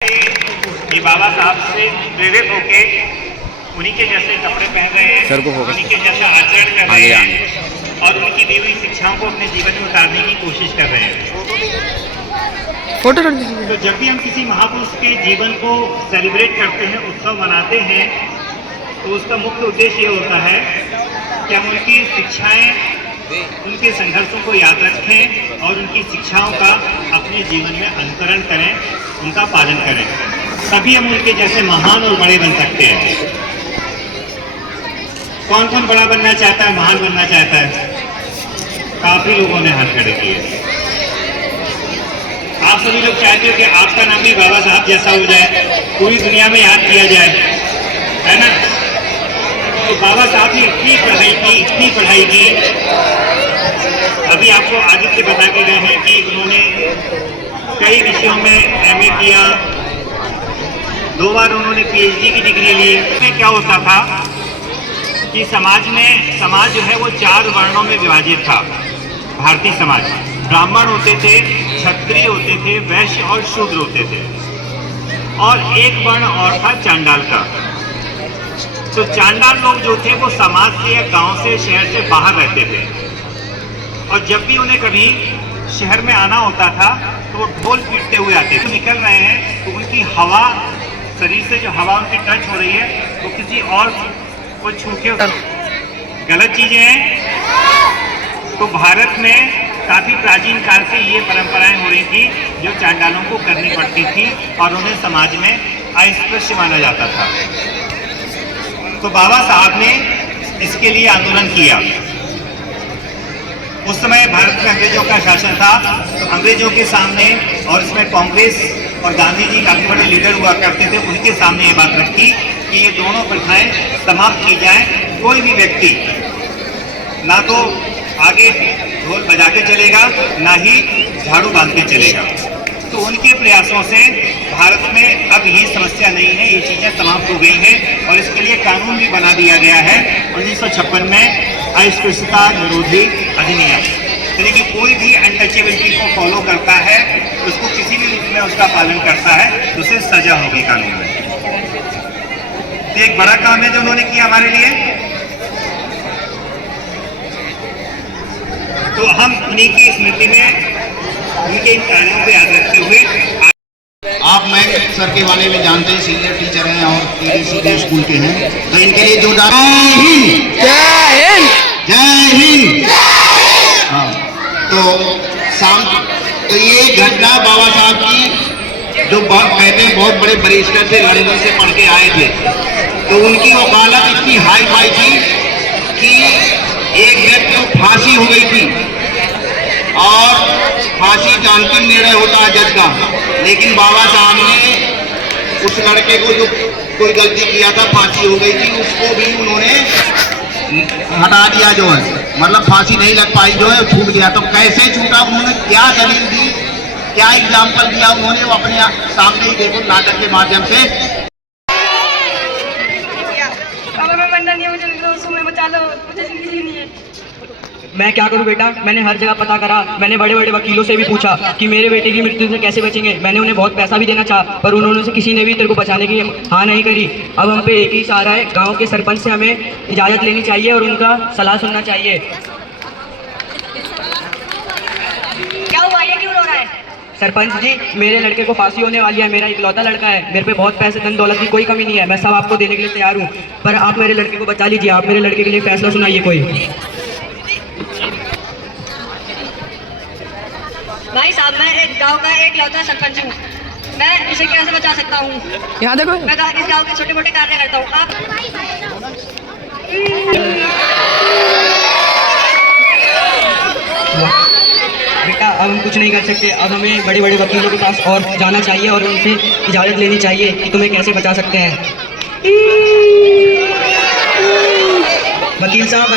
ये बाबा साहब से प्रेरित होके उन्हीं के जैसे कपड़े पहन रहे हैं, उन्हीं के जैसा आचरण कर रहे हैं और उनकी दी हुई शिक्षाओं को अपने जीवन में उतारने की कोशिश कर रहे हैं। फोटो तो जब भी हम किसी महापुरुष के जीवन को सेलिब्रेट करते हैं, उत्सव मनाते हैं, तो उसका मुख्य उद्देश्य ये होता है कि हम उनकी शिक्षाएं, उनके संघर्षों को याद रखें और उनकी शिक्षाओं का अपने जीवन में अनुकरण करें, उनका पालन करें। तभी हम उनके जैसे महान और बड़े बन सकते हैं। कौन कौन बड़ा बनना चाहता है, महान बनना चाहता है? काफी लोगों ने हाथ खड़े किए। आप सभी लोग चाहते हो कि आपका नाम भी बाबा साहब जैसा हो जाए, पूरी दुनिया में याद किया जाए, है ना? तो बाबा साहब ने इतनी पढ़ाई की। अभी आपको आगे से बता के गए हैं कि उन्होंने कई विषयों में एमए किया, 2 बार उन्होंने पीएचडी की डिग्री ली। इसमें क्या होता था कि समाज जो है वो 4 वर्णों में विभाजित था। भारतीय समाज, ब्राह्मण होते थे, क्षत्रिय होते थे, वैश्य और शूद्र होते थे, और एक वर्ण और था चांडाल का। तो चांडाल लोग जो थे वो समाज से या गांव से, शहर से बाहर रहते थे, और जब भी उन्हें कभी शहर में आना होता था तो वो ढोल पीटते हुए आते थे। निकल रहे हैं तो उनकी हवा, शरीर से जो हवा उनकी टच हो रही है वो किसी और को छू के गलत चीजें हैं। तो भारत में काफी प्राचीन काल से ये परंपराएं हो रही थी जो चांडालों को करनी पड़ती थी और उन्हें समाज में अस्पृश्य माना जाता था। तो बाबा साहब ने इसके लिए आंदोलन किया। उस समय भारत में अंग्रेजों का शासन था, तो अंग्रेजों के सामने, और इसमें कांग्रेस और गांधी जी काफी बड़े लीडर हुआ करते थे, उनके सामने ये बात रखी कि ये दोनों प्रथाएं समाप्त की जाएं। कोई भी व्यक्ति ना तो आगे ढोल बजा के चलेगा, ना ही झाड़ू बांध के चलेगा। तो उनके प्रयासों से भारत में अब ये समस्या नहीं है, ये चीजें समाप्त हो गई हैं और इसके लिए कानून भी बना दिया गया है 1956 में, अस्पृश्यता निरोधी अधिनियम। यानी कि कोई भी अनटचेबिलिटी को फॉलो करता है, उसको किसी भी रूप में उसका पालन करता है तो उसे सजा होगी कानून में। तो एक बड़ा काम है जो उन्होंने किया हमारे लिए। तो हम उन्हीं की स्मृति में उनके इन कार्यों को याद रखते हुए, आप मैं सर के बारे में जानते हैं, सीनियर टीचर हैं और पीडीसी स्कूल के हैं, तो इनके लिए जो जय हिंद। हाँ, तो ये घटना बाबा साहब की, जो कहते हैं बहुत बड़े बैरिस्टर थे, लंदन से पढ़ के आए थे, तो उनकी वकालत इतनी हाई फाई थी कि एक व्यक्ति को फांसी हो गई थी, और फांसी का अंतिम निर्णय होता है जज का, लेकिन बाबा साहब ने उस लड़के को जो कोई गलती किया था, फांसी हो गई थी, उसको भी उन्होंने हटा दिया, जो है मतलब फांसी नहीं लग पाई, जो है छूट गया। तो कैसे छूटा, उन्होंने क्या दलील दी, क्या एग्जाम्पल दिया उन्होंने, वो अपने सामने ही देखो नाटक के माध्यम से। मैं क्या करूं बेटा, मैंने हर जगह पता करा, मैंने बड़े बड़े वकीलों से भी पूछा कि मेरे बेटे की मृत्यु से कैसे बचेंगे। मैंने उन्हें बहुत पैसा भी देना चाहा, पर उन्होंने से किसी ने भी तेरे को बचाने की हाँ नहीं करी। अब हम पे एक ही सहारा है, गांव के सरपंच से हमें इजाज़त लेनी चाहिए और उनका सलाह सुनना चाहिए। क्या हुआ, ये क्यों रो रहा है? सरपंच जी, मेरे लड़के को फांसी होने वाली है, मेरा इकलौता लड़का है, मेरे पे बहुत पैसे धन दौलत की कोई कमी नहीं है, मैं सब आपको देने के लिए तैयार हूँ, पर आप मेरे लड़के को बचा लीजिए, आप मेरे लड़के के लिए फैसला सुनाइए कोई। भाई साहब, मैं एक गांव का एकलौता सरपंच हूँ, मैं इसे कैसे बचा सकता हूँ? यहाँ देखो, मैं इस गांव के छोटे मोटे कार्य करता हूँ। आप बेटा, अब हम कुछ नहीं कर सकते, अब हमें बड़े बड़े वकीलों के पास और जाना चाहिए और उनसे इजाज़त लेनी चाहिए कि तुम्हें कैसे बचा सकते हैं। वकील साहब,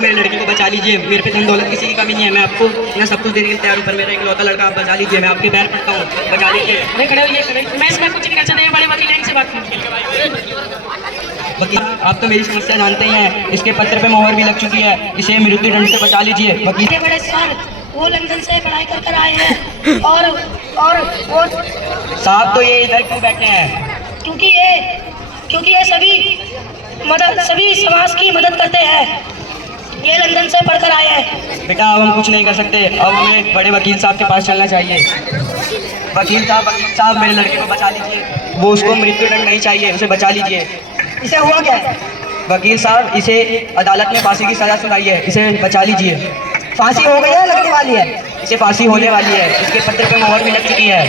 मेरे लड़के को बचा लीजिए, मेरे पे धन दौलत किसी की कमी नहीं है, मैं आपको मैं सब कुछ देने के लिए तैयार हूँ, पर मेरा इकलौता लड़का आप बचा लीजिए, मैं आपके पैर पड़ता हूँ, बचा लीजिए। मैं इसमें कुछ नहीं कर सकता, बड़े वकील हैं, इनसे बात कीजिए। वकील, आप तो मेरी समस्या जानते ही हैं, इसके पत्र पे मोहर भी लग चुकी है, इसे मृत्यु दंड से बचा लीजिए। वकील, बड़े सर, वो लंदन से पढ़ाई कर कर आए हैं और वो साहब तो ये इधर क्यों बैठे हैं? क्योंकि ये सभी समाज की मदद करते हैं। ये लंदन से पढ़कर आए हैं। बेटा अब हम कुछ नहीं कर सकते, अब हमें बड़े वकील साहब के पास चलना चाहिए। वकील साहब मेरे लड़के को बचा लीजिए, वो उसको मृत्युदंड नहीं चाहिए, उसे बचा लीजिए। इसे हुआ क्या है? वकील साहब इसे अदालत में फांसी की सजा सुनाई है, इसे बचा लीजिए। फांसी हो गई है, लगने वाली है? इसे फांसी होने वाली है, इसके पत्र पे मोहर भी लग चुकी है।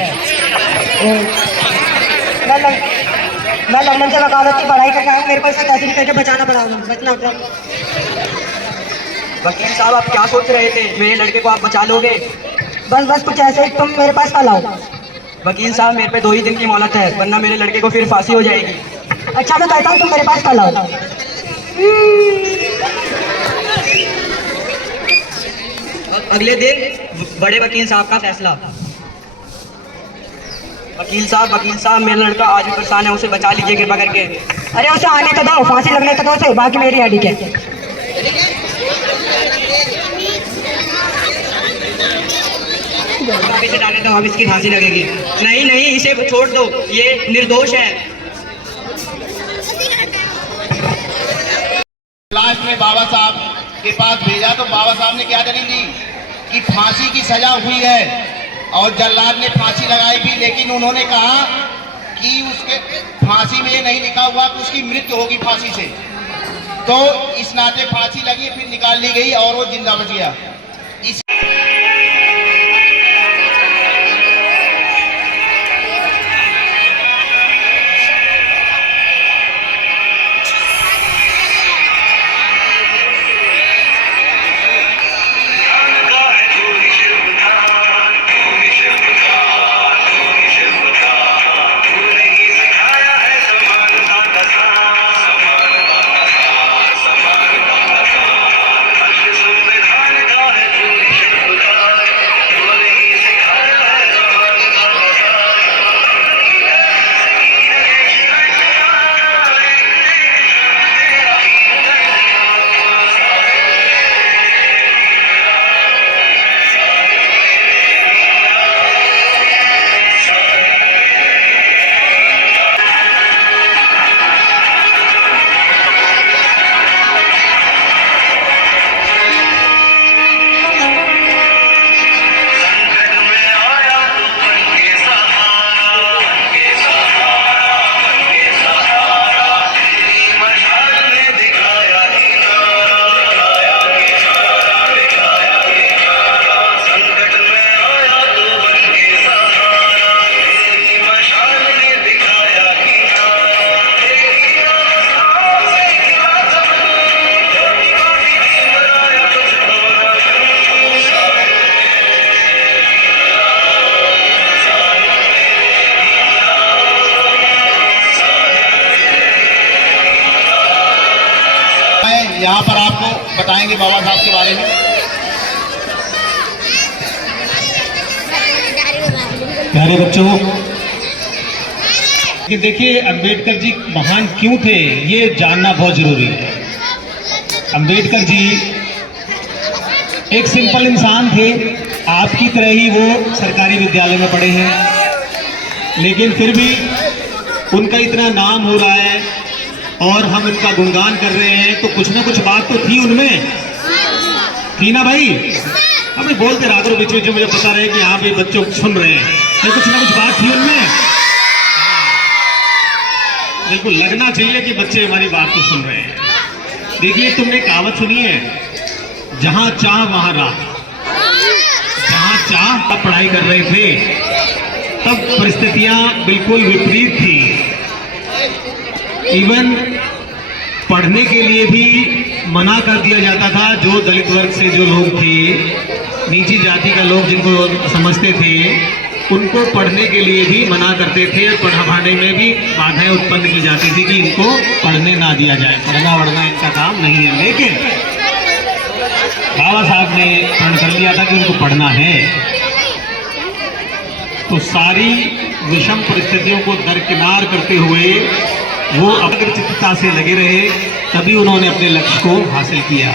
मैं लंदन से वकालत की पढ़ाई करके आया, मेरे को इसे कैसे भी करके बचाना पड़ेगा, बचना होगा। वकील साहब आप क्या सोच रहे थे? मेरे लड़के को आप बचा लोगे? बस कुछ ऐसे ही तुम मेरे पास कल आओ। वकील साहब मेरे पे 2 ही दिन की मोहलत है, वरना मेरे लड़के को फिर फांसी हो जाएगी। अच्छा मैं कहता हूँ तुम मेरे पास कल आओ। अगले दिन बड़े वकील साहब का फैसला। वकील साहब मेरा लड़का आज भी परेशान है, उसे बचा लीजिए कृपा करके। अरे उसे आने तो दो, फांसी लगने तो दो उसे, बाकी मेरी हेडिक है। इसे जाने दो, अब इसकी फांसी लगेगी। नहीं इसे छोड़ दो, ये निर्दोष है। लास्ट में बाबा साहब के पास भेजा तो बाबा साहब ने क्या दलील दी कि फांसी की सजा हुई है और जल्लाद ने फांसी लगाई भी, लेकिन उन्होंने कहा कि उसके फांसी में ये नहीं लिखा हुआ कि उसकी मृत्यु होगी फांसी से। तो इस नाते फांसी लगी, फिर निकाल ली गई और वो जिंदा बच गया। यहाँ पर आपको बताएंगे बाबा साहब के बारे में। प्यारे बच्चों, कि देखिए अम्बेडकर जी महान क्यों थे ये जानना बहुत जरूरी है। अम्बेडकर जी एक सिंपल इंसान थे, आपकी तरह ही वो सरकारी विद्यालय में पढ़े हैं, लेकिन फिर भी उनका इतना नाम हो रहा है और हम उनका गुणगान कर रहे हैं, तो कुछ ना कुछ बात तो थी उनमें, थी ना भाई? अबे बोलते रहा करो बीच बीच में, मुझे पता रहे कि यहाँ पे बच्चों सुन रहे हैं, तो कुछ ना कुछ बात थी उनमें। बिल्कुल लगना चाहिए कि बच्चे हमारी बात को सुन रहे हैं। देखिए तुमने कहावत सुनी है, जहां चाह वहां राह। जहां चाह तब पढ़ाई कर रहे थे, तब परिस्थितियां बिल्कुल विपरीत थी। इवन पढ़ने के लिए भी मना कर दिया जाता था। जो दलित वर्ग से जो लोग थे, नीची जाति का लोग जिनको समझते थे, उनको पढ़ने के लिए भी मना करते थे और पढ़ाने में भी बाधाएं उत्पन्न की जाती थी कि इनको पढ़ने ना दिया जाए, पढ़ना वढ़ना इनका काम नहीं है। लेकिन बाबा साहब ने प्रण कर लिया था कि उनको पढ़ना है, तो सारी विषम परिस्थितियों को दरकिनार करते हुए वो अग्रचित्तता से लगे रहे, तभी उन्होंने अपने लक्ष्य को हासिल किया।